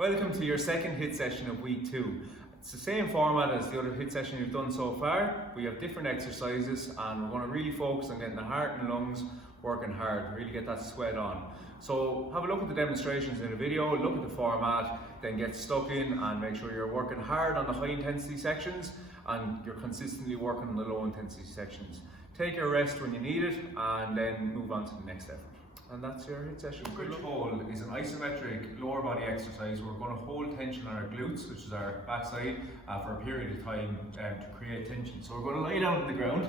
Welcome to your second HIIT session of week 2. It's the same format as the other HIIT session you've done so far. We have different exercises and we're going to really focus on getting the heart and lungs working hard, really get that sweat on. So have a look at the demonstrations in the video, look at the format, then get stuck in and make sure you're working hard on the high intensity sections and you're consistently working on the low intensity sections. Take your rest when you need it and then move on to the next effort. And that's your HIIT session. Bridge hold is an isometric lower body exercise. We're going to hold tension on our glutes, which is our backside, for a period of time to create tension. So we're going to lie down on the ground.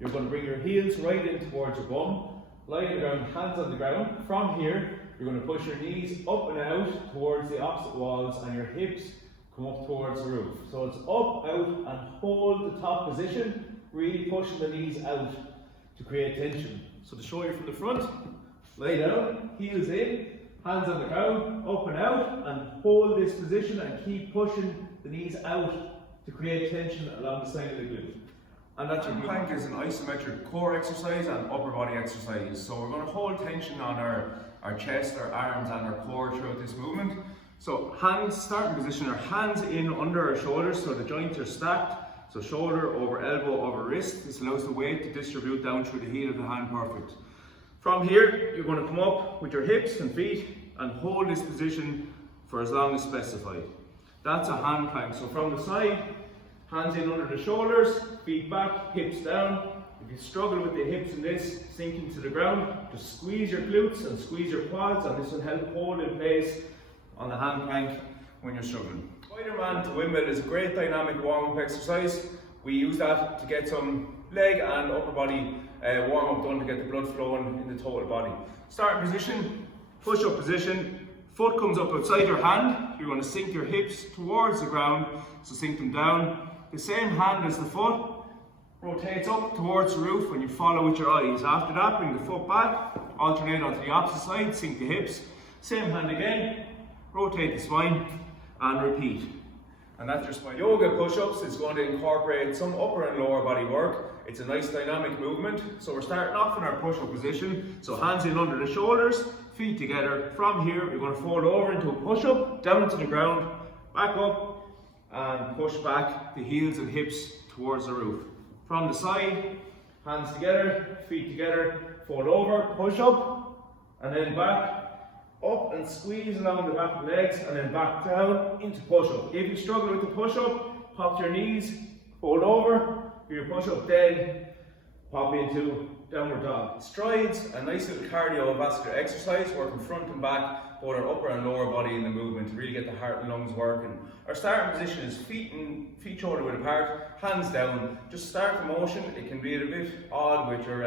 You're going to bring your heels right in towards your bum. Lie on the ground, hands on the ground. From here, you're going to push your knees up and out towards the opposite walls and your hips come up towards the roof. So it's up, out and hold the top position, really pushing the knees out to create tension. So to show you from the front, lie down, heels in, hands on the ground, up and out, and hold this position and keep pushing the knees out to create tension along the side of the glute. And that's your plank is an isometric core exercise and upper body exercise. So we're going to hold tension on our chest, our arms and our core throughout this movement. So hands, starting position, our hands in under our shoulders so the joints are stacked. So shoulder over elbow over wrist. This allows the weight to distribute down through the heel of the hand perfect. From here, you're going to come up with your hips and feet and hold this position for as long as specified. That's a hand plank. So from the side, hands in under the shoulders, feet back, hips down. If you struggle with the hips in this, sinking to the ground, just squeeze your glutes and squeeze your quads, and this will help hold in place on the hand plank when you're struggling. Spider-Man to windmill is a great dynamic warm-up exercise. We use that to get some leg and upper body warm-up done to get the blood flowing in the total body. Starting position, push-up position, foot comes up outside your hand. You're going to sink your hips towards the ground, so sink them down. The same hand as the foot rotates up towards the roof when you follow with your eyes. After that, bring the foot back, alternate onto the opposite side, sink the hips. Same hand again, rotate the spine and repeat. And that's your spine. Yoga push-ups is going to incorporate some upper and lower body work. It's a nice dynamic movement. So we're starting off in our push-up position. So hands in under the shoulders, feet together. From here, we're going to fold over into a push-up, down into the ground, back up, and push back the heels and hips towards the roof. From the side, hands together, feet together, fold over, push up, and then back, up and squeeze along the back of the legs, and then back down into push-up. If you struggle with the push-up, pop your knees, fold over, do your push-up, then pop into downward dog. Strides, a nice little cardiovascular exercise, working front and back, both our upper and lower body in the movement to really get the heart and lungs working. Our starting position is feet shoulder width apart, hands down. Just start the motion. It can be a bit odd with your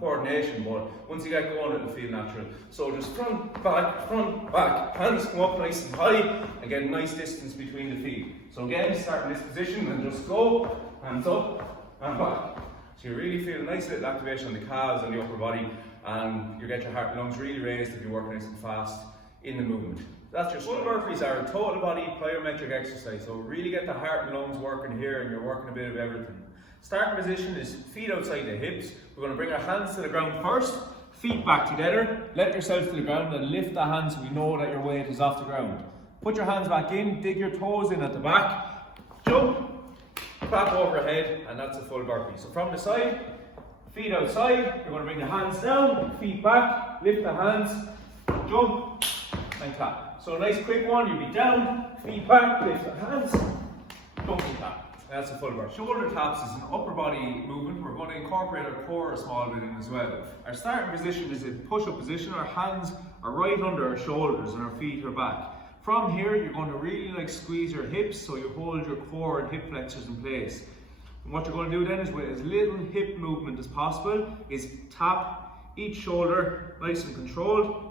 coordination, but once you get going, it'll feel natural. So just front, back, hands come up nice and high, and get a nice distance between the feet. So again, start in this position and just go, hands up and back. So you really feel a nice little activation on the calves and the upper body, and you get your heart and lungs really raised if you're working nice and fast in the movement. That's your full burpees are a total body plyometric exercise, so really get the heart and lungs working here, and you're working a bit of everything. Starting position is feet outside the hips. We're going to bring our hands to the ground first, feet back together, let yourself to the ground and lift the hands so we know that your weight is off the ground. Put your hands back in, dig your toes in at the back, jump, back overhead, and that's a full burpee. So from the side, feet outside, you're going to bring the hands down, feet back, lift the hands, jump, and clap. So a nice quick one, you'll be down, feet back, lift the hands, jump and clap. That's a full burpee. Shoulder taps is an upper body movement. We're going to incorporate our core a small bit in as well. Our starting position is in push-up position. Our hands are right under our shoulders and our feet are back. From here, you're going to really squeeze your hips so you hold your core and hip flexors in place. And what you're going to do then is with as little hip movement as possible is tap each shoulder nice and controlled.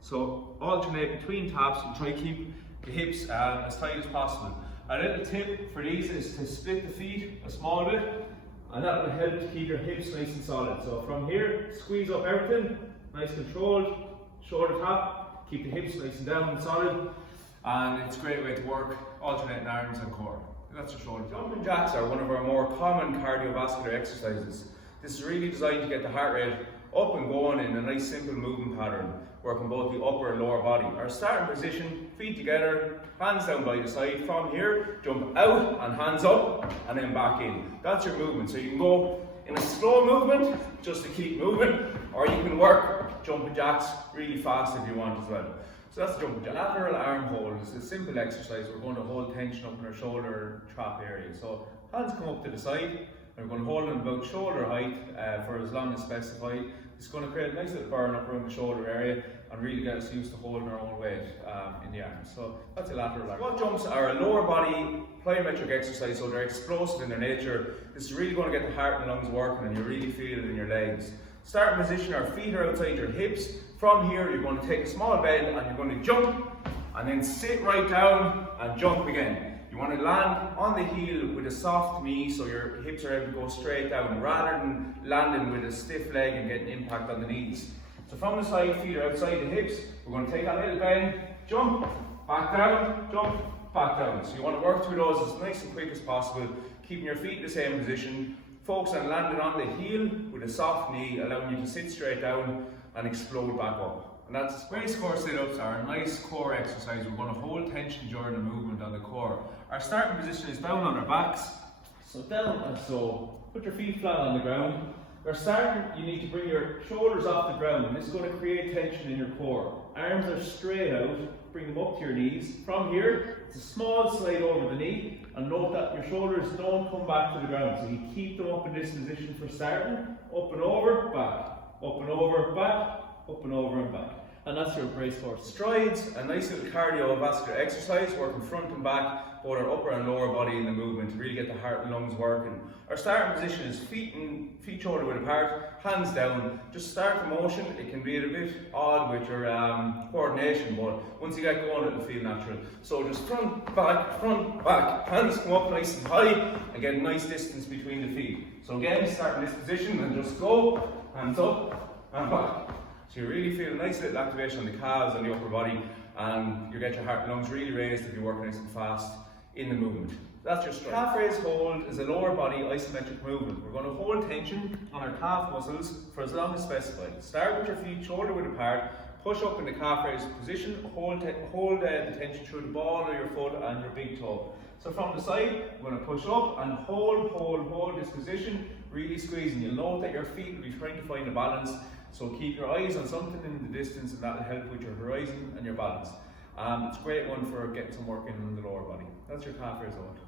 So alternate between taps and try to keep the hips as tight as possible. A little tip for these is to split the feet a small bit, and that will help to keep your hips nice and solid. So from here, squeeze up everything, nice controlled, shoulder tap, keep the hips nice and down and solid, and it's a great way to work alternating arms and core. That's your shoulder. Jumping jacks are one of our more common cardiovascular exercises. This is really designed to get the heart rate up and going in a nice simple movement pattern, working both the upper and lower body. Our starting position, feet together, hands down by the side. From here, jump out and hands up and then back in. That's your movement. So you can go in a slow movement just to keep moving, or you can work jumping jacks really fast if you want as well. So that's the jumping jack. Lateral arm hold is a simple exercise. We're going to hold tension up in our shoulder trap area. So hands come up to the side, and we're going to hold them about shoulder height for as long as specified. It's going to create a nice little burn up around the shoulder area and really get us used to holding our own weight in the arms. So that's a lateral arm. Squat jumps are a lower body plyometric exercise, so they're explosive in their nature. This is really going to get the heart and lungs working, and you really feel it in your legs. Starting position, our feet are outside your hips. From here, you're going to take a small bend and you're going to jump and then sit right down and jump again. You want to land on the heel with a soft knee so your hips are able to go straight down rather than landing with a stiff leg and getting impact on the knees. So from the side, feet are outside the hips. We're going to take a little bend, jump, back down, jump, back down. So you want to work through those as nice and quick as possible, keeping your feet in the same position. Focus on landing on the heel with a soft knee, allowing you to sit straight down and explode back up. And that's waist core sit-ups are a nice core exercise. We're going to hold tension during the movement on the core. Our starting position is down on our backs. So down and so. Put your feet flat on the ground. Our starting, you need to bring your shoulders off the ground, and this is going to create tension in your core. Arms are straight out, bring them up to your knees. From here, it's a small slide over the knee, and note that your shoulders don't come back to the ground. So you keep them up in this position for starting. Up and over, back. Up and over, back. Up and over and back. And that's your brace core. Strides, a nice little cardiovascular exercise, working front and back, both our upper and lower body in the movement to really get the heart and lungs working. Our starting position is feet shoulder width apart, hands down. Just start the motion. It can be a bit odd with your coordination, but once you get going, it'll feel natural. So just front, back, hands come up nice and high, and get a nice distance between the feet. So again, start in this position and just go, hands up and back. So you really feel a nice little activation on the calves and the upper body, and you get your heart and lungs really raised if you're working nice and fast in the movement. That's your stride. Calf raise hold is a lower body isometric movement. We're going to hold tension on our calf muscles for as long as specified. Start with your feet shoulder width apart, push up in the calf raise position, hold the tension through the ball of your foot and your big toe. So from the side, we're going to push up and hold this position, really squeezing. You'll note that your feet will be trying to find a balance. So keep your eyes on something in the distance, and that will help with your horizon and your balance. It's a great one for getting some work in the lower body. That's your calf raise hold.